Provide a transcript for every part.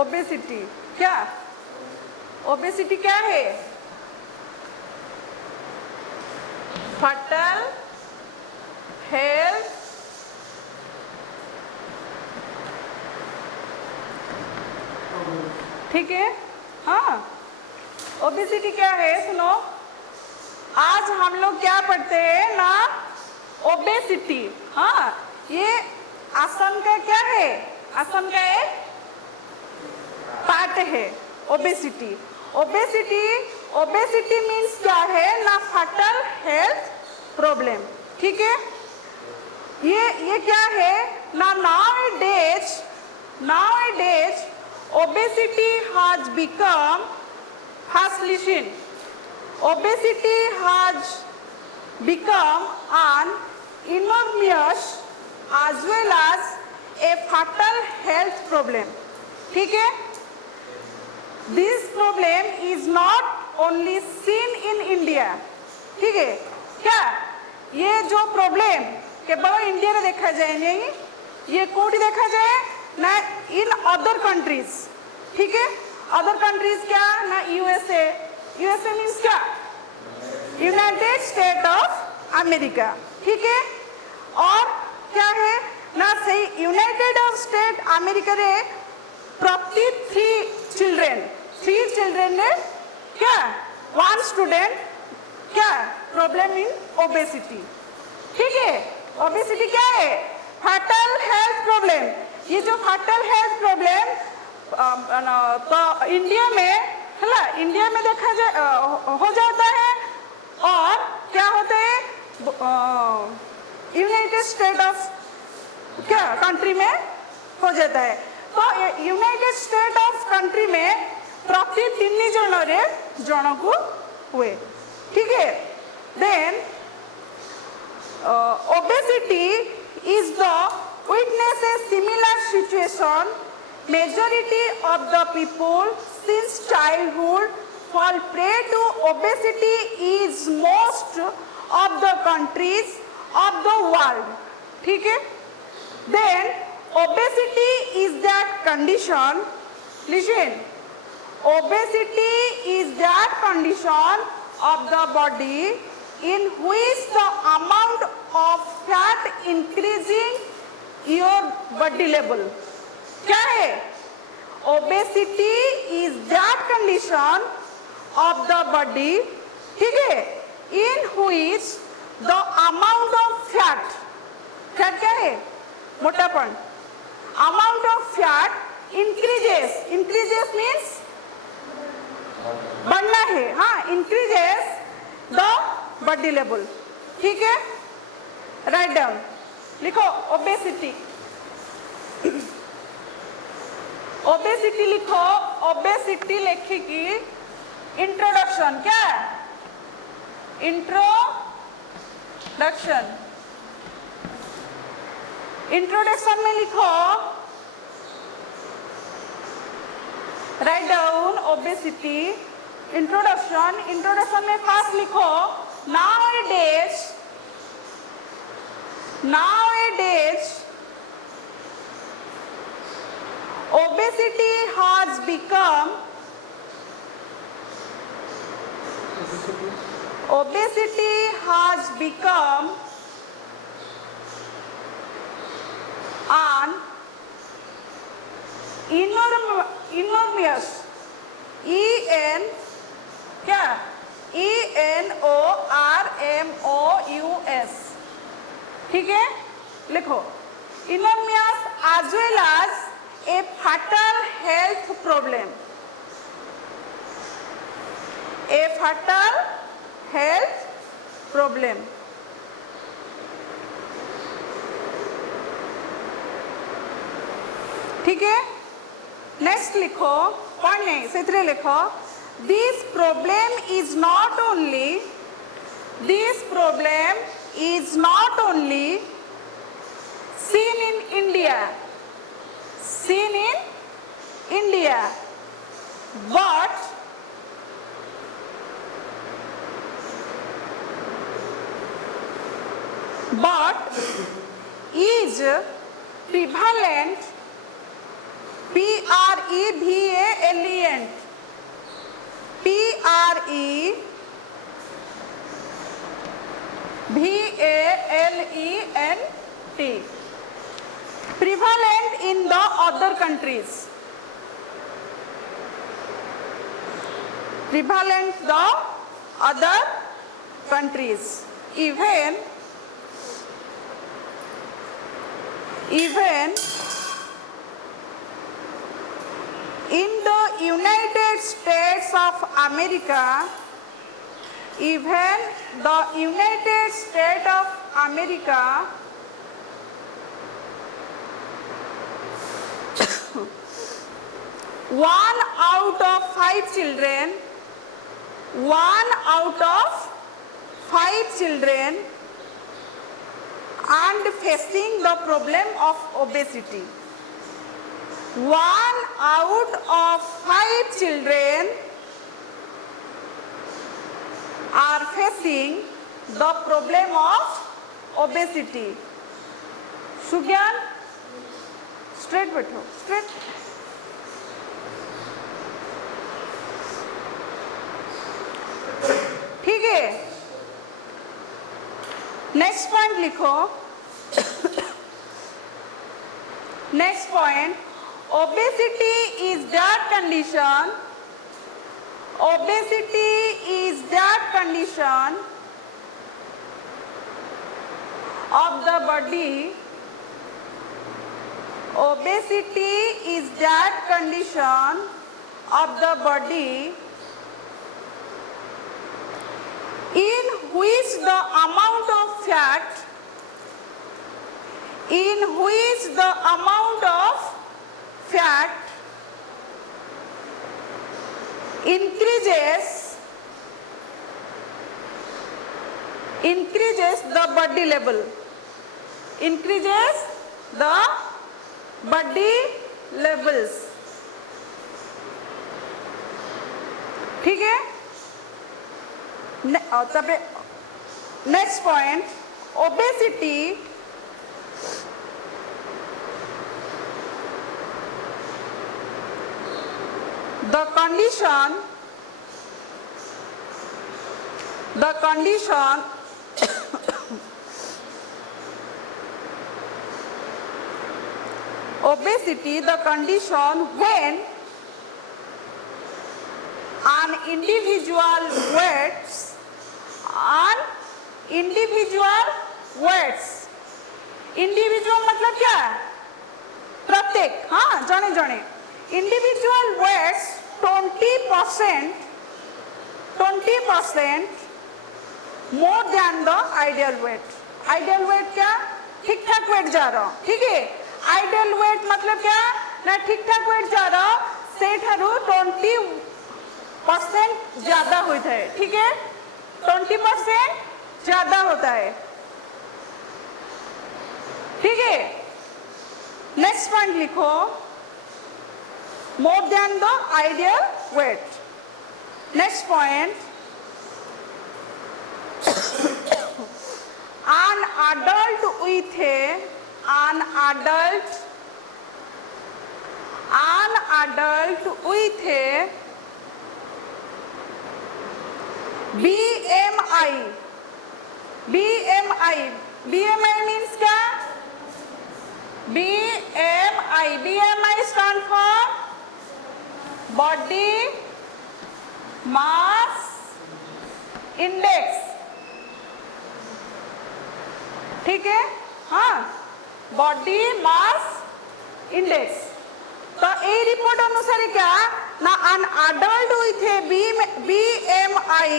Obesity क्या? Obesity क्या है? फटल हेल्थ ठीक है। हाँ, ओबेसिटी क्या है? सुनो, आज हम लोग क्या पढ़ते हैं ना, ओबेसिटी। हाँ, ये आसन का क्या है? आसन का एक पार्ट है ओबेसिटी। ओबेसिटी ओबेसिटी मीन्स क्या है ना, फटल हेल्थ प्रॉब्लम। ठीक है, ये क्या है ना, nowadays obesity has become, first listen, obesity has become an enormous as well as a fatal health problem. ठीक है, this problem is not only seen in India. ठीक है, क्या ये जो प्रॉब्लम केवल इंडिया रे देखा जाए नहीं, ये कोडी देखा जाए ना, इन अदर कंट्रीज। ठीक है, अदर कंट्रीज क्या ना, यूएसए। यूएसए मीन्स क्या? United state of America. ठीक है, और क्या है ना, सही यूनाइटेड स्टेट अमेरिका रे प्रति 3 चिल्ड्रेन ने क्या, 1 स्टूडेंट क्या प्रॉब्लम इन ओबेसिटी। ठीक है, ओबेसिटी क्या है? Fatal health problem. ये जो फैटल हेल्थ प्रॉब्लम तो इंडिया में है ना, इंडिया में देखा हो जाता है, और क्या होता है यूनाइटेड स्टेट ऑफ क्या कंट्री में हो जाता है। तो यूनाइटेड स्टेट ऑफ कंट्री में प्रति 3 जन को हुए। ठीक है, then obesity is the witness a similar situation. Majority of the people since childhood fall prey to obesity is most of the countries of the world. ठीक है, then obesity is that condition, listen, obesity is that condition of the body in which the amount of fat increasing your body level. क्या है? Obesity is that condition of the body, ठीक है, in which the amount of fat, fat क्या है? मोटापन। amount of fat increases means बढ़ना है। हाँ, increases the body level। ठीक है, राइट डाउन, लिखो ओबेसिटी। ओबेसिटी लिखो, ओबेसिटी लिखेगी इंट्रोडक्शन। क्या? इंट्रोडक्शन में लिखो, राइट डाउन ओबेसिटी इंट्रोडक्शन में फर्स्ट लिखो, nowadays obesity has become an enormous क्या? ENORMOUS। ठीक है, लिखो enormous as well as a fatal health problem। A fatal health problem। ठीक है, नेक्स्ट लिखो, पॉइंट नहीं से लिखो, this problem is not only seen in India but is prevalent Prevalent. Prevalent. Prevalent in the other countries. Prevalent the other countries. Even in the United States of America, even the United States of America, one out of five children and facing the problem of obesity. 1 out of 5 children are facing the problem of obesity. Sugyan straight बैठो, straight. ठीक है, next point लिखो. Next point, obesity is that condition. Obesity is that condition of the body. Obesity is that condition of the body in which the amount of fat increases the body level. Increases the body levels. ठीक है. Next point, obesity the condition obesity the condition when an individual weighs individual मतलब क्या है? प्रत्येक. हाँ, जाने individual weighs 20% more than the ideal weight. Ideal weight क्या? ठीक ठाक वेट जा रहा हूँ. ठीक है, ideal weight मतलब क्या ना? ठीक ठाक वेट जा रहा हूँ से ठारू 20% ज्यादा होता है. ठीक है, 20% ज्यादा होता है. ठीक है, नेक्स्ट पॉइंट लिखो. More than the ideal weight. Next point, an adult with a BMI means क्या? BMI stand for body mass index. ठीक है, हाँ, बॉडी मास इंडेक्स. तो ए रिपोर्ट अनुसार क्या ना? an adult with a BMI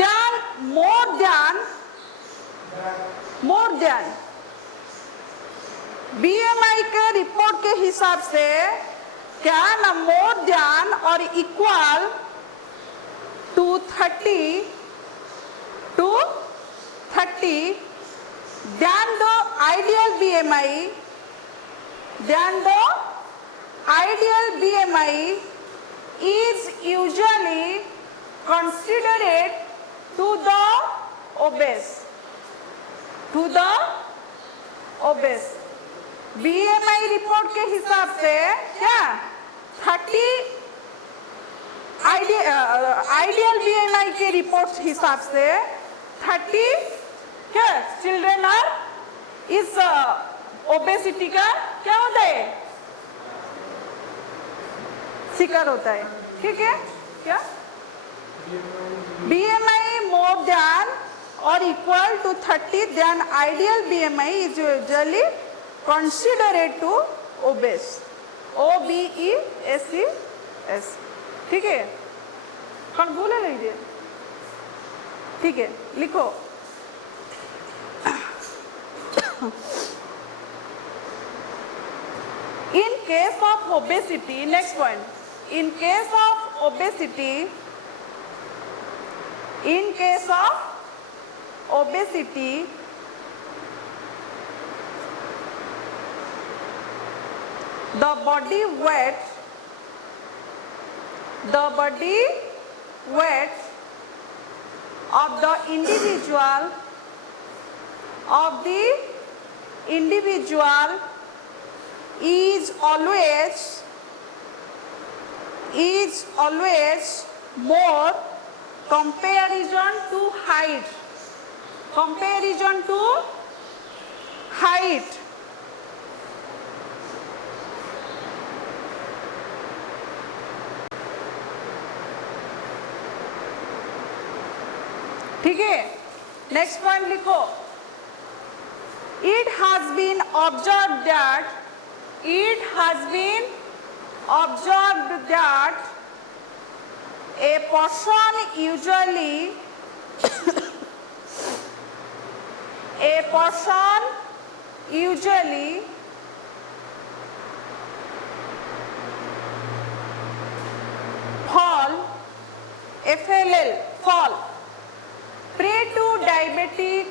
than more than BMI के report के हिसाब से क्या ना? मोर देन और equal to 30 than the ideal BMI is usually considered to the obese. BMI report के हिसाब से क्या 30 आइडियल बीएमआई के रिपोर्ट हिसाब से 30 क्या चिल्ड्रेन आर इस ओबेसिटी का क्या होता है, शिकार होता है। ठीक है, क्या BMI more than or equal to 30 than ideal BMI is usually considered to obese, OBESES। ठीक है, कौन भूले लीजिए। ठीक है, लिखो in case of obesity, next point, in case of obesity, in case of obesity, the body weight of the individual is always more comparison to height, ठीक है। नेक्स्ट पॉइंट लिखो, it has been observed that a person usually fall prey to diabetic,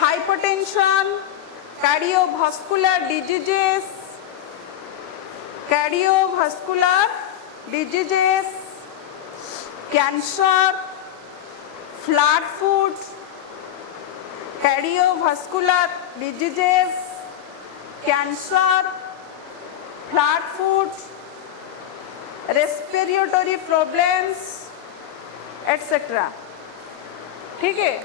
hypertension, cardiovascular diseases, cancer, flat foot, cardiovascular diseases, cancer, flat foot, respiratory problems, etc। ठीक है,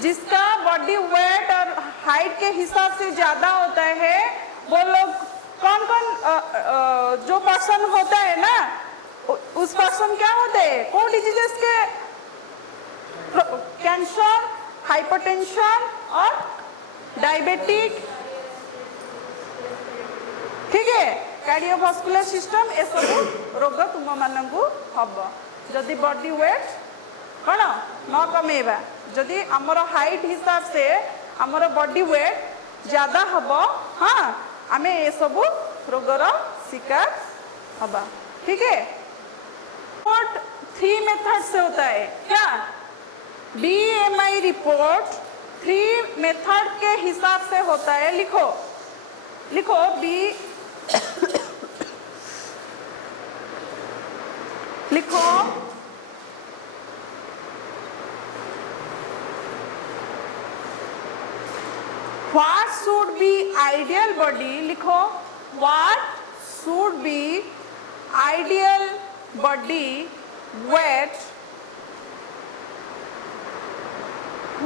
जिसका body weight और height के हिसाब से ज्यादा होता है वो लोग कौन जो पर्सन होता है ना, उस पर्सन क्या होते हैं, कौन डिजीजेस के, कैंसर, हाइपरटेंशन और डायबिटिक, ठीक है, कार्डियोवास्कुलर सिस्टम ए सब रोग तुम मानू हम जदि बॉडी वेट कौन न कमेबा, जदि आमर हाइट हिसाब से आमर बॉडी वेट ज्यादा हम, हाँ आमे ए सब रोगर शिकार हवा। ठीक है, रिपोर्ट 3 मेथड से होता है क्या, बीएमआई रिपोर्ट 3 मेथड के हिसाब से होता है। लिखो लिखो what should be ideal body, लिखो what should be ideal body weight,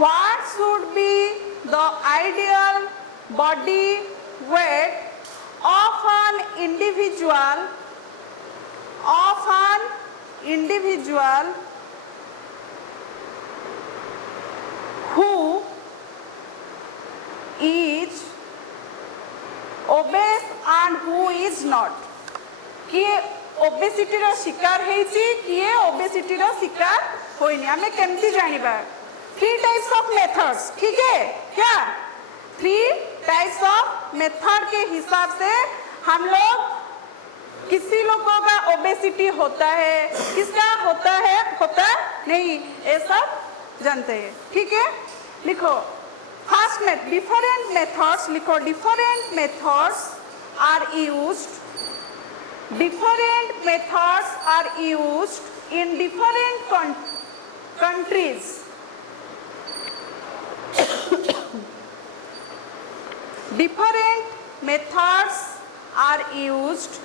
what should be the ideal body weight of an individual who is obese and who is not, किए obesity रो शिकार हेची किए ओबेसिटी रो शिकार होइनी, हमें केमती जानिबा 3 टाइप्स ऑफ मेथड्स। ठीक है क्या, 3 टाइप्स ऑफ मेथड के हिसाब से हम लोग किसी लोगों का ओबेसिटी होता है, किसका होता नहीं, ये सब जानते हैं। ठीक है, लिखो फर्स्ट में डिफरेंट मेथड्स, लिखो different methods are used Different methods are used in different countries. Different methods are used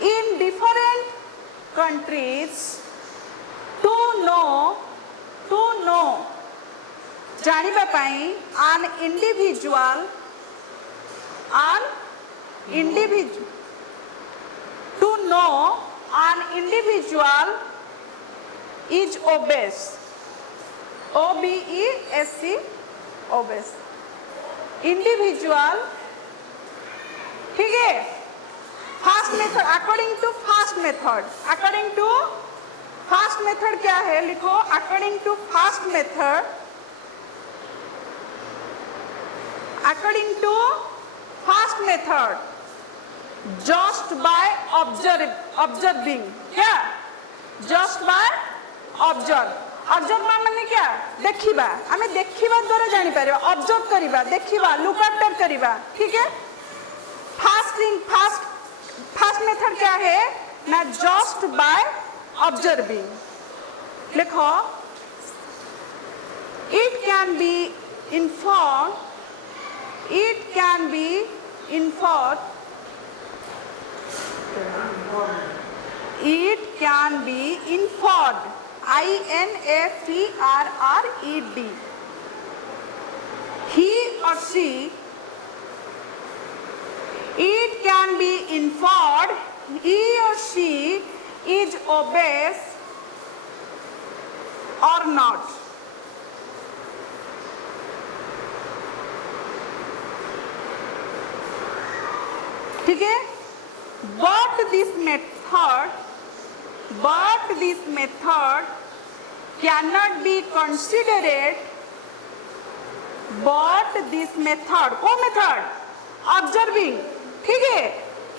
in different countries to know जानिबा पाई an individual to know an individual is obese. OBESE, obese. Individual, ठीक है. First method, according to first method. According to first method क्या है? लिखो. According to first method. According to first method, just by observing. क्या? Just by observe. Observe माने क्या? देखिबा. हमें देखिबा द्वारा जानी पारिबा. Observe करिबा, देखिबा, look after करिबा. ठीक है? First method क्या है? ना just by observing. लिखो. It can be inferred. It can be inferred. It can be inferred. INFERRED. He or she. It can be inferred. He or she is obese or not. ठीक है? But this method cannot be considered. But this method, कौन method? Observing. ठीक है?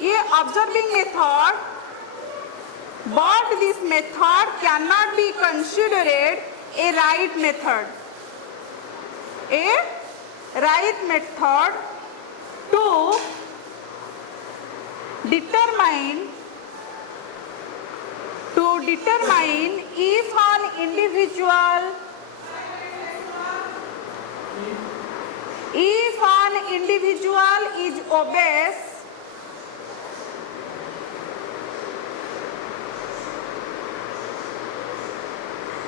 ये observing method. But this method cannot be considered a right method. A right method to determine if an individual is obese.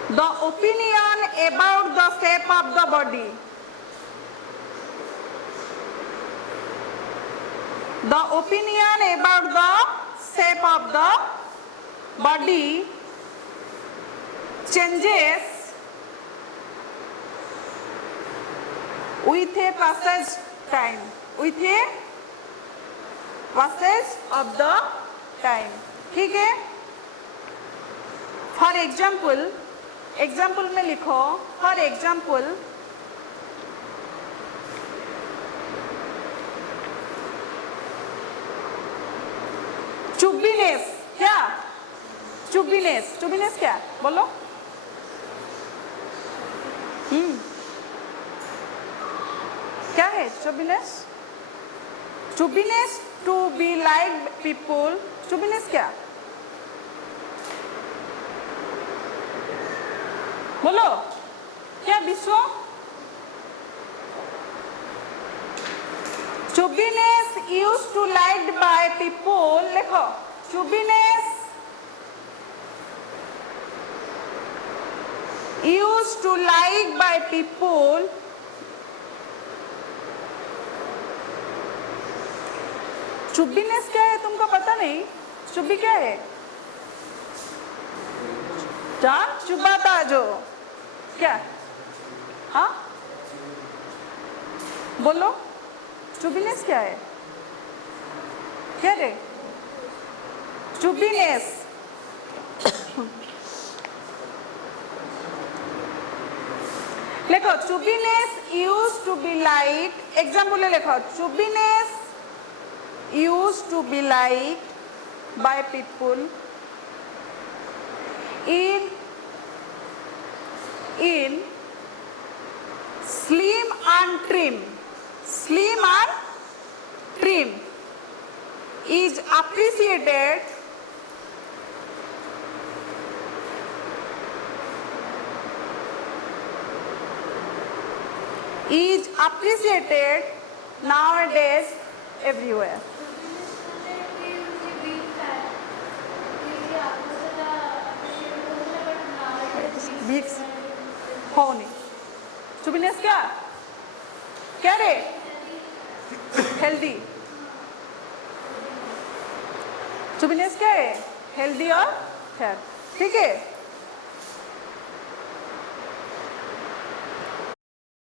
The opinion about the shape of the body. The opinion about the shape of the body changes with a passage time. With a passage of the time. ठीक है? For example में लिखो. For example, चुब्बीनेस. क्या? चुब्बीनेस क्या? बोलो. क्या है chubbiness? To be like people. Chubbiness क्या? बोलो. क्या विश्व? Chubiness used to liked by people. लिखो. Chubiness used to like by people. चुब्बीनेस क्या है तुमको पता नहीं? चुब्बी क्या है? जान चुबाता जो. क्या? हाँ? बोलो. चुब्बीनेस क्या है? क्या रे? चुब्बीनेस. लिखो. चुब्बीनेस used to be like. Example लिखो. चुब्बीनेस used to be liked by people in slim and trim is appreciated nowadays everywhere. बीट्स हो नहीं चुबिनेस क्या रे हेल्दी चुबिनेस क्या है हेल्दी और फैट ठीक है